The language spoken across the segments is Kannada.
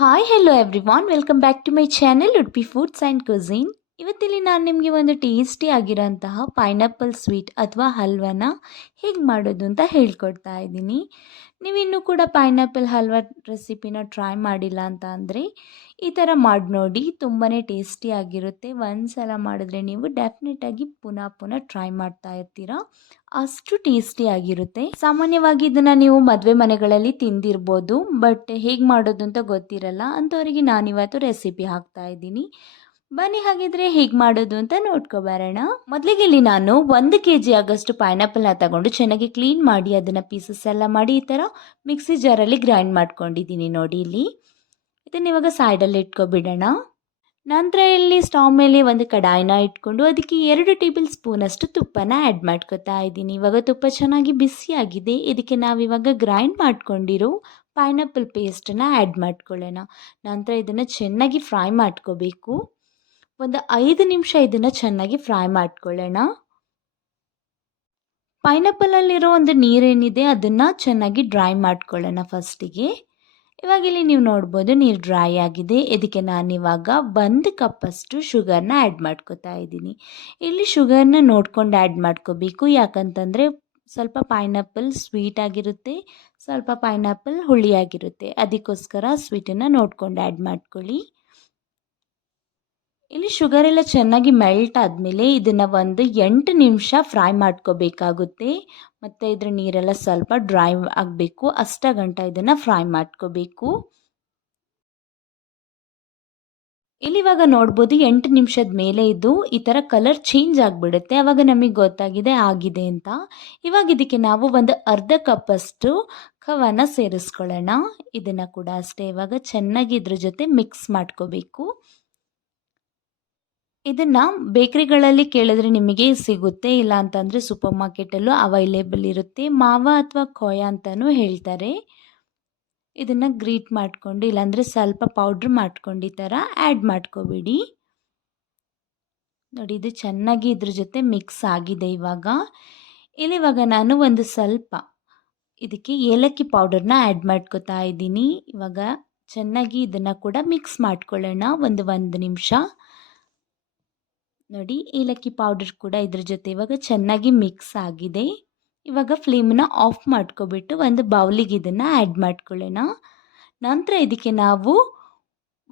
Hi hello everyone, welcome back to my channel Udupi foods and cuisine. ಇವತ್ತಿಲ್ಲಿ ನಾನು ನಿಮಗೆ ಒಂದು ಟೇಸ್ಟಿ ಆಗಿರೋಂತಹ ಪೈನಾಪಲ್ ಸ್ವೀಟ್ ಅಥವಾ ಹಲ್ವಾನ ಹೇಗೆ ಮಾಡೋದು ಅಂತ ಹೇಳ್ಕೊಡ್ತಾ ಇದ್ದೀನಿ. ನೀವಿನ್ನೂ ಕೂಡ ಪೈನಾಪಲ್ ಹಲ್ವಾ ರೆಸಿಪಿನ ಟ್ರೈ ಮಾಡಿಲ್ಲ ಅಂತ ಅಂದರೆ ಈ ಥರ ಮಾಡಿ ನೋಡಿ, ತುಂಬಾ ಟೇಸ್ಟಿ ಆಗಿರುತ್ತೆ. ಒಂದು ಸಲ ಮಾಡಿದ್ರೆ ನೀವು ಡೆಫಿನೆಟಾಗಿ ಪುನಃ ಪುನಃ ಟ್ರೈ ಮಾಡ್ತಾ ಇರ್ತೀರಾ, ಅಷ್ಟು ಟೇಸ್ಟಿ ಆಗಿರುತ್ತೆ. ಸಾಮಾನ್ಯವಾಗಿ ಇದನ್ನು ನೀವು ಮದುವೆ ಮನೆಗಳಲ್ಲಿ ತಿಂದಿರ್ಬೋದು, ಬಟ್ ಹೇಗೆ ಮಾಡೋದು ಅಂತ ಗೊತ್ತಿರಲ್ಲ ಅಂಥವರಿಗೆ ನಾನಿವತ್ತು ರೆಸಿಪಿ ಹಾಕ್ತಾ ಇದ್ದೀನಿ. ಬನ್ನಿ ಹಾಗಿದ್ರೆ ಹೇಗೆ ಮಾಡೋದು ಅಂತ ನೋಡ್ಕೊಬರೋಣ. ಮೊದಲಿಗೆ ಇಲ್ಲಿ ನಾನು 1 kg ಆಗಷ್ಟು ಪೈನಾಪಲ್ನ ತಗೊಂಡು ಚೆನ್ನಾಗಿ ಕ್ಲೀನ್ ಮಾಡಿ ಅದನ್ನು ಪೀಸಸ್ ಎಲ್ಲ ಮಾಡಿ ಈ ಥರ ಮಿಕ್ಸಿ ಜಾರಲ್ಲಿ ಗ್ರೈಂಡ್ ಮಾಡ್ಕೊಂಡಿದ್ದೀನಿ. ನೋಡಿ ಇಲ್ಲಿ ಇದನ್ನ ಇವಾಗ ಸೈಡಲ್ಲಿ ಇಟ್ಕೊಬಿಡೋಣ. ನಂತರ ಇಲ್ಲಿ ಸ್ಟವ್ ಮೇಲೆ ಒಂದು ಕಡಾಯಿನ ಇಟ್ಕೊಂಡು ಅದಕ್ಕೆ 2 ಟೇಬಲ್ ಸ್ಪೂನ್ ಅಷ್ಟು ತುಪ್ಪನ ಆ್ಯಡ್ ಮಾಡ್ಕೊತಾ ಇದ್ದೀನಿ. ಇವಾಗ ತುಪ್ಪ ಚೆನ್ನಾಗಿ ಬಿಸಿಯಾಗಿದೆ. ಇದಕ್ಕೆ ನಾವಿವಾಗ ಗ್ರೈಂಡ್ ಮಾಡ್ಕೊಂಡಿರೋ ಪೈನಾಪಲ್ ಪೇಸ್ಟನ್ನು ಆ್ಯಡ್ ಮಾಡ್ಕೊಳ್ಳೋಣ. ನಂತರ ಇದನ್ನು ಚೆನ್ನಾಗಿ ಫ್ರೈ ಮಾಡ್ಕೋಬೇಕು. ಒಂದು 5 ನಿಮಿಷ ಇದನ್ನು ಚೆನ್ನಾಗಿ ಫ್ರೈ ಮಾಡ್ಕೊಳ್ಳೋಣ. ಪೈನಾಪಲಲ್ಲಿರೋ ಒಂದು ನೀರೇನಿದೆ ಅದನ್ನು ಚೆನ್ನಾಗಿ ಡ್ರೈ ಮಾಡ್ಕೊಳ್ಳೋಣ ಫಸ್ಟಿಗೆ. ಇವಾಗ ಇಲ್ಲಿ ನೀವು ನೋಡ್ಬೋದು ನೀರು ಡ್ರೈ ಆಗಿದೆ. ಇದಕ್ಕೆ ನಾನಿವಾಗ 1 ಕಪ್ಪಷ್ಟು ಶುಗರ್ನ ಆ್ಯಡ್ ಮಾಡ್ಕೋತಾ ಇದ್ದೀನಿ. ಇಲ್ಲಿ ಶುಗರ್ನ ನೋಡ್ಕೊಂಡು ಆ್ಯಡ್ ಮಾಡ್ಕೋಬೇಕು, ಯಾಕಂತಂದರೆ ಸ್ವಲ್ಪ ಪೈನಾಪಲ್ ಸ್ವೀಟ್ ಆಗಿರುತ್ತೆ, ಸ್ವಲ್ಪ ಪೈನಾಪಲ್ ಹುಳಿಯಾಗಿರುತ್ತೆ. ಅದಕ್ಕೋಸ್ಕರ ಸ್ವೀಟನ್ನು ನೋಡ್ಕೊಂಡು ಆ್ಯಡ್ ಮಾಡ್ಕೊಳ್ಳಿ. ಇಲ್ಲಿ ಶುಗರ್ ಎಲ್ಲ ಚೆನ್ನಾಗಿ ಮೆಲ್ಟ್ ಆದಮೇಲೆ ಇದನ್ನು ಒಂದು 8 ನಿಮಿಷ ಫ್ರೈ ಮಾಡ್ಕೋಬೇಕಾಗುತ್ತೆ. ಮತ್ತು ಇದರ ನೀರೆಲ್ಲ ಸ್ವಲ್ಪ ಡ್ರೈ ಆಗಬೇಕು, ಅಷ್ಟಗಂಟ ಇದನ್ನು ಫ್ರೈ ಮಾಡ್ಕೋಬೇಕು. ಇಲ್ಲಿ ಇವಾಗ ನೋಡ್ಬೋದು 8 ನಿಮಿಷದ ಮೇಲೆ ಇದು ಈ ಥರ ಕಲರ್ ಚೇಂಜ್ ಆಗಿಬಿಡುತ್ತೆ. ಆವಾಗ ನಮಗೆ ಗೊತ್ತಾಗಿದೆ ಆಗಿದೆ ಅಂತ. ಇವಾಗ ಇದಕ್ಕೆ ನಾವು ಒಂದು ಅರ್ಧ ಕಪ್ಪಷ್ಟು ಖವಾನ ಸೇರಿಸ್ಕೊಳ್ಳೋಣ. ಇದನ್ನು ಕೂಡ ಅಷ್ಟೇ ಇವಾಗ ಚೆನ್ನಾಗಿ ಇದ್ರ ಜೊತೆ ಮಿಕ್ಸ್ ಮಾಡ್ಕೋಬೇಕು. ಇದನ್ನು ಬೇಕ್ರಿಗಳಲ್ಲಿ ಕೇಳಿದ್ರೆ ನಿಮಗೆ ಸಿಗುತ್ತೆ, ಇಲ್ಲ ಅಂತಂದರೆ ಸೂಪರ್ ಮಾರ್ಕೆಟಲ್ಲೂ ಅವೈಲೇಬಲ್ ಇರುತ್ತೆ. ಮಾವ ಅಥವಾ ಖೋಯ ಅಂತಲೂ ಹೇಳ್ತಾರೆ. ಇದನ್ನು ಗ್ರೀಟ್ ಮಾಡಿಕೊಂಡು ಇಲ್ಲಾಂದರೆ ಸ್ವಲ್ಪ ಪೌಡ್ರ್ ಮಾಡ್ಕೊಂಡು ಈ ಥರ ಆ್ಯಡ್ ಮಾಡ್ಕೊಬಿಡಿ. ನೋಡಿ ಇದು ಚೆನ್ನಾಗಿ ಇದ್ರ ಜೊತೆ ಮಿಕ್ಸ್ ಆಗಿದೆ. ಇವಾಗ ನಾನು ಒಂದು ಸ್ವಲ್ಪ ಇದಕ್ಕೆ ಏಲಕ್ಕಿ ಪೌಡರ್ನ ಆ್ಯಡ್ ಮಾಡ್ಕೊತಾ ಇದ್ದೀನಿ. ಇವಾಗ ಚೆನ್ನಾಗಿ ಇದನ್ನು ಕೂಡ ಮಿಕ್ಸ್ ಮಾಡ್ಕೊಳ್ಳೋಣ ಒಂದು ನಿಮಿಷ. ನೋಡಿ ಏಲಕ್ಕಿ ಪೌಡರ್ ಕೂಡ ಇದ್ರ ಜೊತೆ ಇವಾಗ ಚೆನ್ನಾಗಿ ಮಿಕ್ಸ್ ಆಗಿದೆ. ಇವಾಗ ಫ್ಲೇಮನ್ನ ಆಫ್ ಮಾಡ್ಕೊಬಿಟ್ಟು ಒಂದು ಬೌಲಿಗೆ ಇದನ್ನು ಆ್ಯಡ್ ಮಾಡ್ಕೊಳ್ಳೋಣ. ನಂತರ ಇದಕ್ಕೆ ನಾವು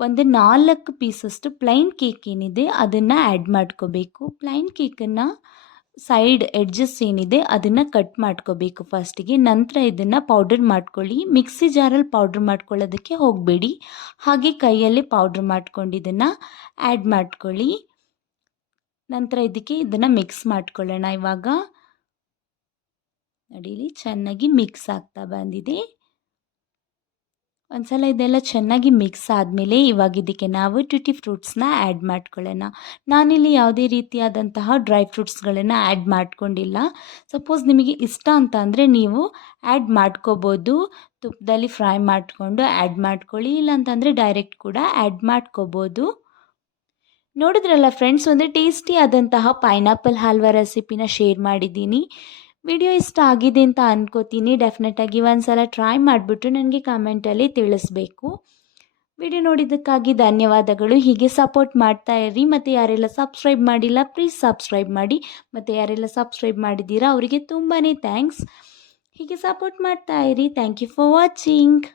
ಒಂದು 4 ಪೀಸಷ್ಟು ಪ್ಲೈನ್ ಕೇಕ್ ಏನಿದೆ ಅದನ್ನು ಆ್ಯಡ್ ಮಾಡ್ಕೋಬೇಕು. ಪ್ಲೈನ್ ಕೇಕನ್ನು ಸೈಡ್ ಎಡ್ಜಸ್ ಏನಿದೆ ಅದನ್ನು ಕಟ್ ಮಾಡ್ಕೋಬೇಕು ಫಸ್ಟಿಗೆ. ನಂತರ ಇದನ್ನು ಪೌಡರ್ ಮಾಡ್ಕೊಳ್ಳಿ. ಮಿಕ್ಸಿ ಜಾರಲ್ಲಿ ಪೌಡ್ರ್ ಮಾಡ್ಕೊಳ್ಳೋದಕ್ಕೆ ಹೋಗಬೇಡಿ, ಹಾಗೆ ಕೈಯಲ್ಲಿ ಪೌಡ್ರ್ ಮಾಡ್ಕೊಂಡು ಇದನ್ನು ಆ್ಯಡ್ ಮಾಡ್ಕೊಳ್ಳಿ. ನಂತರ ಇದನ್ನು ಮಿಕ್ಸ್ ಮಾಡ್ಕೊಳ್ಳೋಣ. ಇವಾಗ ನಡೀಲಿ ಚೆನ್ನಾಗಿ ಮಿಕ್ಸ್ ಆಗ್ತಾ ಬಂದಿದೆ. ಒಂದ್ಸಲ ಇದೆಲ್ಲ ಚೆನ್ನಾಗಿ ಮಿಕ್ಸ್ ಆದಮೇಲೆ ಇವಾಗ ಇದಕ್ಕೆ ನಾವು ಟ್ಯೂಟಿ ಫ್ರೂಟ್ಸ್ನ ಆ್ಯಡ್ ಮಾಡ್ಕೊಳ್ಳೋಣ. ನಾನಿಲ್ಲಿ ಯಾವುದೇ ರೀತಿಯಾದಂತಹ ಡ್ರೈ ಫ್ರೂಟ್ಸ್ಗಳನ್ನು ಆ್ಯಡ್ ಮಾಡ್ಕೊಂಡಿಲ್ಲ. ಸಪೋಸ್ ನಿಮಗೆ ಇಷ್ಟ ಅಂತ ಅಂದರೆ ನೀವು ಆ್ಯಡ್ ಮಾಡ್ಕೋಬೋದು. ತುಪ್ಪದಲ್ಲಿ ಫ್ರೈ ಮಾಡಿಕೊಂಡು ಆ್ಯಡ್ ಮಾಡ್ಕೊಳ್ಳಿ, ಇಲ್ಲಾಂತಂದರೆ ಡೈರೆಕ್ಟ್ ಕೂಡ ಆ್ಯಡ್ ಮಾಡ್ಕೋಬೋದು. ನೋಡಿದ್ರಲ್ಲ ಫ್ರೆಂಡ್ಸ್, ಒಂದು ಟೇಸ್ಟಿ ಆದಂತಹ ಪೈನಾಪಲ್ ಹಲ್ವಾ ರೆಸಿಪಿನ ಶೇರ್ ಮಾಡಿದ್ದೀನಿ. ವಿಡಿಯೋ ಇಷ್ಟ ಆಗಿದೆ ಅಂತ ಅನ್ಕೋತೀನಿ. ಡೆಫಿನೆಟಾಗಿ ಒಂದ್ಸಲ ಟ್ರೈ ಮಾಡಿಬಿಟ್ಟು ನನಗೆ ಕಮೆಂಟಲ್ಲಿ ತಿಳಿಸ್ಬೇಕು. ವಿಡಿಯೋ ನೋಡಿದ್ದಕ್ಕಾಗಿ ಧನ್ಯವಾದಗಳು. ಹೀಗೆ ಸಪೋರ್ಟ್ ಮಾಡ್ತಾ ಇರಿ. ಮತ್ತು ಯಾರೆಲ್ಲ ಸಬ್ಸ್ಕ್ರೈಬ್ ಮಾಡಿಲ್ಲ ಪ್ಲೀಸ್ ಸಬ್ಸ್ಕ್ರೈಬ್ ಮಾಡಿ. ಮತ್ತು ಯಾರೆಲ್ಲ ಸಬ್ಸ್ಕ್ರೈಬ್ ಮಾಡಿದ್ದೀರಾ ಅವರಿಗೆ ತುಂಬಾ ಥ್ಯಾಂಕ್ಸ್. ಹೀಗೆ ಸಪೋರ್ಟ್ ಮಾಡ್ತಾ ಇರಿ. Thank you for watching.